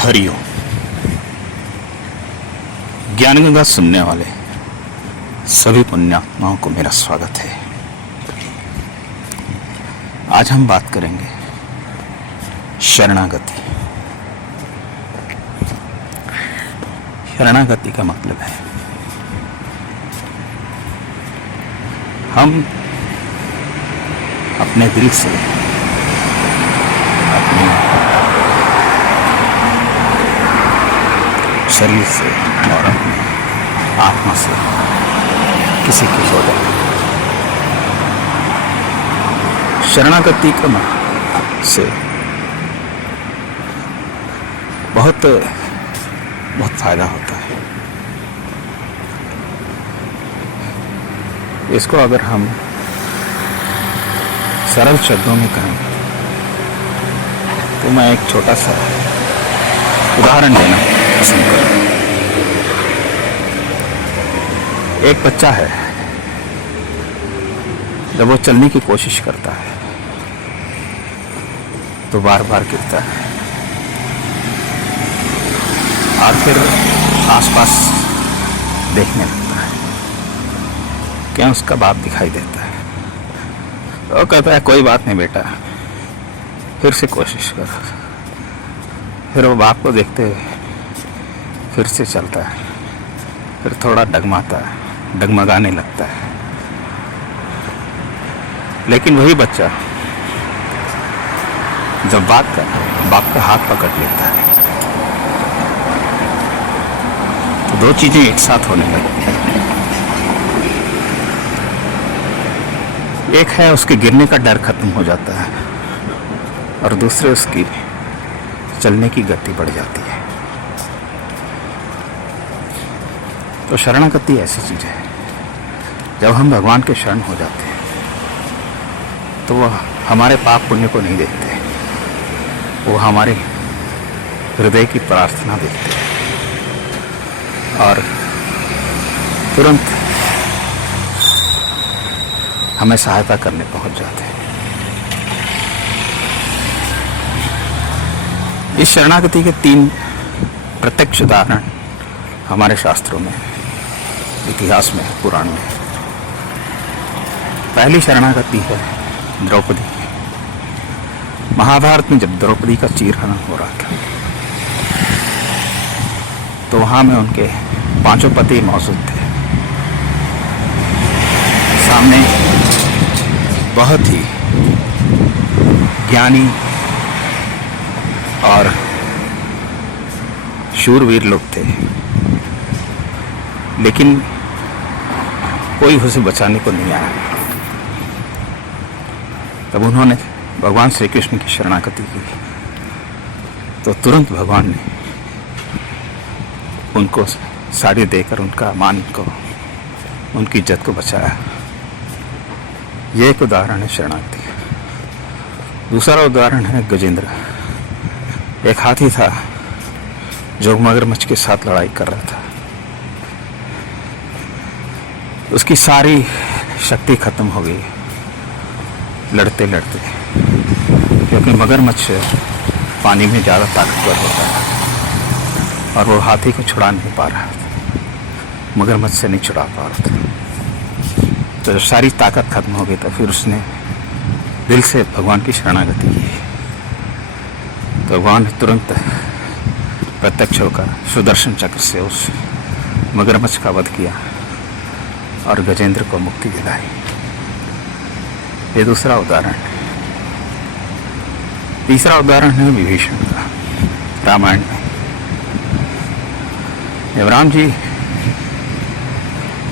हरिओम। ज्ञान गंगा सुनने वाले सभी पुण्यात्माओं को मेरा स्वागत है। आज हम बात करेंगे शरणागति। शरणागति का मतलब है हम अपने दिल से, अपने शरीर से और अपने आत्मा से किसी की हो जाए। शरणागति का मतलब से बहुत फायदा होता है। इसको अगर हम सरल शब्दों में कहें तो मैं एक छोटा सा उदाहरण देना पसंद करूँ। एक बच्चा है, जब वो चलने की कोशिश करता है तो बार बार गिरता है और फिर आसपास देखने लगता है, क्या उसका बाप दिखाई देता है। तो कहता है कोई बात नहीं बेटा, फिर से कोशिश कर। फिर वो बाप को देखते हुए फिर से चलता है, फिर थोड़ा डगमगाने लगता है। लेकिन वही बच्चा जब बाप का हाथ पकड़ लेता है तो दो चीजें एक साथ होने लगती हैं। एक है उसके गिरने का डर खत्म हो जाता है और दूसरे उसकी चलने की गति बढ़ जाती है। तो शरणागति ऐसी चीज है, जब हम भगवान के शरण हो जाते हैं तो वह हमारे पाप पुण्य को नहीं देखते, वो हमारे हृदय की प्रार्थना देखते हैं और तुरंत हमें सहायता करने पहुंच जाते हैं। इस शरणागति के 3 प्रत्यक्ष उदाहरण हमारे शास्त्रों में, इतिहास में, पुराण में। पहली शरणागति है द्रौपदी। महाभारत में जब द्रौपदी का चीरहरण हो रहा था तो वहां में उनके 5 पति मौजूद थे। सामने बहुत ही ज्ञानी और शूरवीर लोग थे, लेकिन कोई उसे बचाने को नहीं आया। तब उन्होंने भगवान श्री कृष्ण की शरणागति की तो तुरंत भगवान ने उनको साड़ी देकर उनका मान को, उनकी इज्जत को बचाया। यह एक उदाहरण है शरणागति। दूसरा उदाहरण है गजेंद्र। एक हाथी था जो मगरमच्छ के साथ लड़ाई कर रहा था। उसकी सारी शक्ति खत्म हो गई लड़ते लड़ते, क्योंकि मगरमच्छ पानी में ज़्यादा ताकतवर होता है और वो हाथी को छुड़ा नहीं पा रहा था, मगरमच्छ से नहीं छुड़ा पा रहा था। तो जब सारी ताकत खत्म हो गई तो फिर उसने दिल से भगवान की शरणागति की। तो भगवान ने तुरंत प्रत्यक्ष होकर सुदर्शन चक्र से उस मगरमच्छ का वध किया और गजेंद्र को मुक्ति दिलाई। ये दूसरा उदाहरण है। तीसरा उदाहरण है विभीषण का, रामायण में। जब राम जी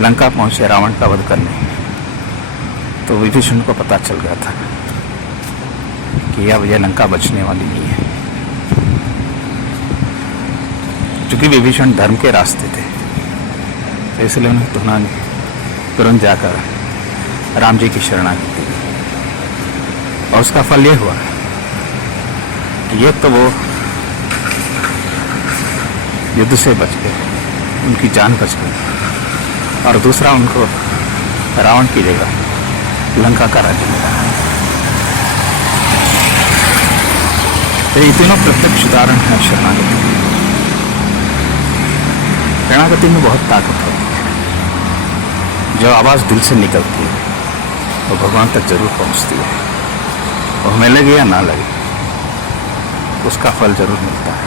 लंका पहुंचे रावण का वध करने, तो विभीषण को पता चल गया था कि अब यह लंका बचने वाली नहीं है। चूंकि विभीषण धर्म के रास्ते थे, तो इसलिए उन्होंने तुरंत जाकर राम जी की शरणागति की और उसका फल यह हुआ कि एक तो वो युद्ध से बच गए, उनकी जान बच गई, और दूसरा उनको रावण की जगह लंका का राज्य मिला। तो ये तीनों प्रत्यक्ष उदाहरण है शरणागति। शरणागति में बहुत ताकत होती है। जो आवाज़ दिल से निकलती है वो भगवान तक जरूर पहुंचती है। वो हमें लगे या ना लगे उसका फल जरूर मिलता है।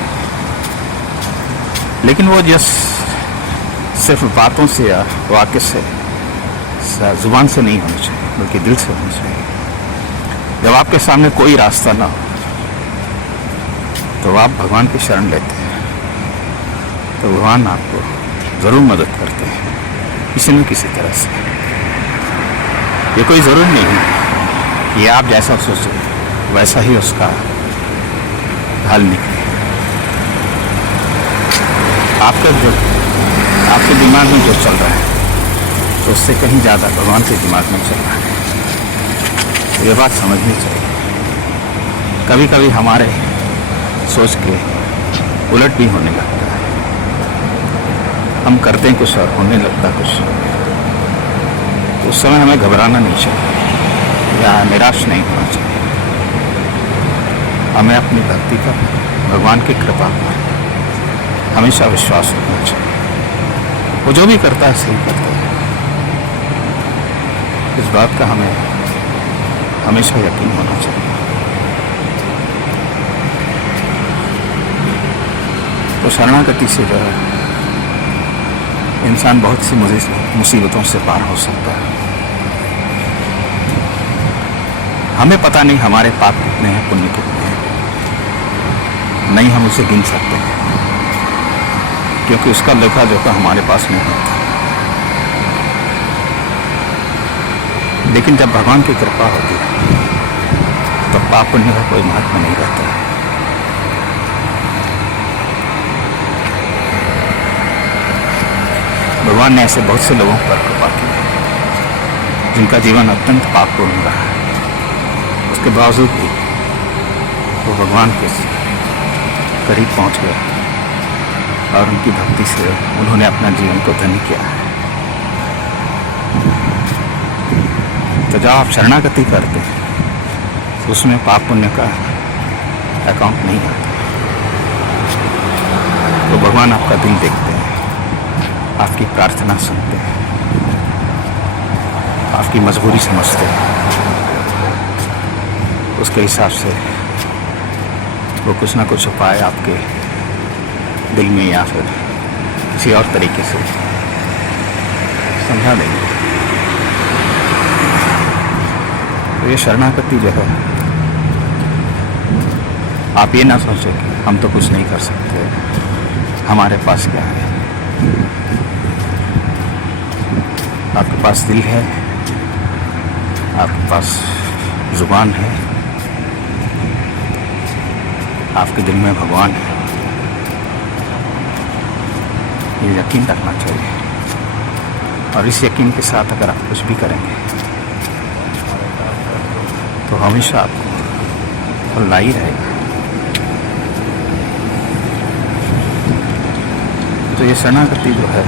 लेकिन वो सिर्फ बातों से या वाक्य से, जुबान से नहीं होनी चाहिए, बल्कि दिल से होनी चाहिए। जब आपके सामने कोई रास्ता ना हो तो आप भगवान की शरण लेते हैं, तो भगवान आपको ज़रूर मदद करते हैं किसी न किसी तरह से। ये कोई ज़रूरी नहीं है कि आप जैसा सोचें वैसा ही उसका हल निकले। आपके दिमाग में जो चल रहा है तो उससे कहीं ज़्यादा भगवान के दिमाग में चल रहा है। ये बात समझनी चाहिए। कभी कभी हमारे सोच के उलट भी होने लगता है। हम करते हैं कुछ और होने लगता कुछ। तो उस समय हमें घबराना नहीं चाहिए या निराश नहीं होना चाहिए। हमें अपनी भक्ति पर, भगवान की कृपा पर हमेशा विश्वास रखना चाहिए। वो जो भी करता है सही करता है, इस बात का हमें हमेशा यकीन होना चाहिए। तो शरणागति से जो है इंसान बहुत सी मुसीबतों से पार हो सकता है। हमें पता नहीं हमारे पाप कितने हैं, पुण्य कितने हैं, नहीं हम उसे गिन सकते हैं, क्योंकि उसका लेखा जोखा हमारे पास नहीं होता। लेकिन जब भगवान की कृपा होती है तो पाप पुण्य का कोई महत्व नहीं रहता है। भगवान ने ऐसे बहुत से लोगों पर कृपा की जिनका जीवन अत्यंत पापपूर्ण रहा है। उसके बावजूद भी वो भगवान के करीब पहुंच गए और उनकी भक्ति से उन्होंने अपना जीवन को धन्य किया है। तो जब आप शरणागति करते हैं तो उसमें पाप पुण्य का अकाउंट नहीं आता। तो भगवान आपका दिल देखते हैं, आपकी प्रार्थना सुनते हैं, आपकी मजबूरी समझते हैं। उसके हिसाब से वो कुछ ना कुछ उपाय आपके दिल में या फिर किसी और तरीके से समझा देंगे। तो ये शरणागति जो है, आप ये ना सोचें कि हम तो कुछ नहीं कर सकते, हमारे पास क्या है। आपके पास दिल है, आपके पास जुबान है, आपके दिल में भगवान है। ये यकीन रखना चाहिए और इस यकीन के साथ अगर आप कुछ भी करेंगे तो हमेशा आपको फल ला ही रहेगा। तो ये शरणागति जो है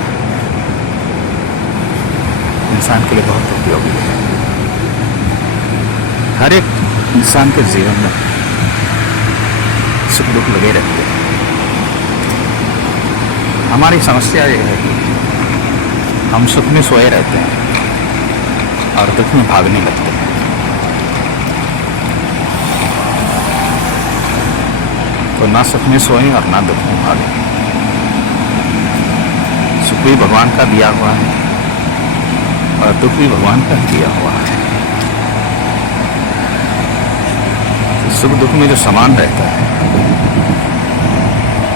इंसान के लिए बहुत उपयोगी है। हर एक इंसान के जीवन में सुख दुख लगे रहते हैं। हमारी समस्या ये है कि हम सुख में सोए रहते हैं और दुख में भागने लगते हैं। तो ना सुख में सोएं और ना दुख में भागें। सुख भी भगवान का दिया हुआ है और दुख भी भगवान का दिया हुआ है। तो सुख दुख में जो समान रहता है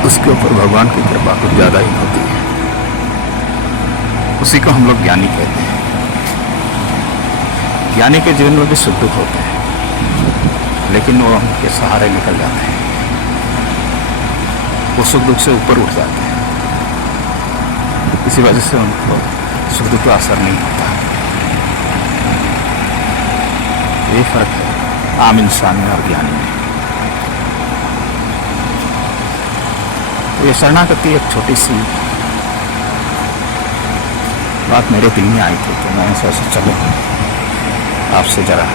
उसके ऊपर भगवान की कृपा कुछ ज़्यादा ही होती है। उसी को हम लोग ज्ञानी कहते हैं। ज्ञानी के जीवन में भी सुख दुख होते हैं, लेकिन वो उनके सहारे निकल जाते हैं। वो सुख दुख से ऊपर उठ जाते हैं। इसी वजह से उनको सुख दुख का असर नहीं होता। ये फर्क है आम इंसान में और ज्ञानी में। तो ये शरणागति एक छोटी सी बात मेरे दिल में आई थी, तो मैं सोचा चलो आपसे जरा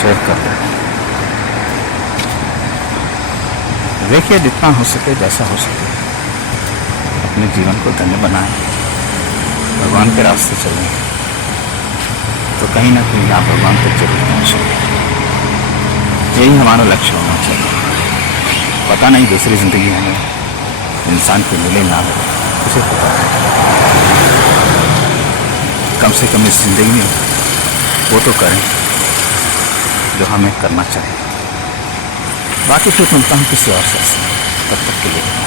शेयर कर दें। देखिए जितना हो सके जैसा हो सके अपने जीवन को धन्य बनाएं, भगवान के रास्ते चलें तो कहीं ना कहीं आप भगवान तक जरूर पहुँचेंगे। यही हमारा लक्ष्य होना चाहिए। पता नहीं दूसरी ज़िंदगी हमें इंसान की मिले ना मिले, उसे पता है। कम से कम इस ज़िंदगी में वो तो करें जो हमें करना चाहिए। बाकी फिर मिलता हूँ किसी और से। तब तक के लिए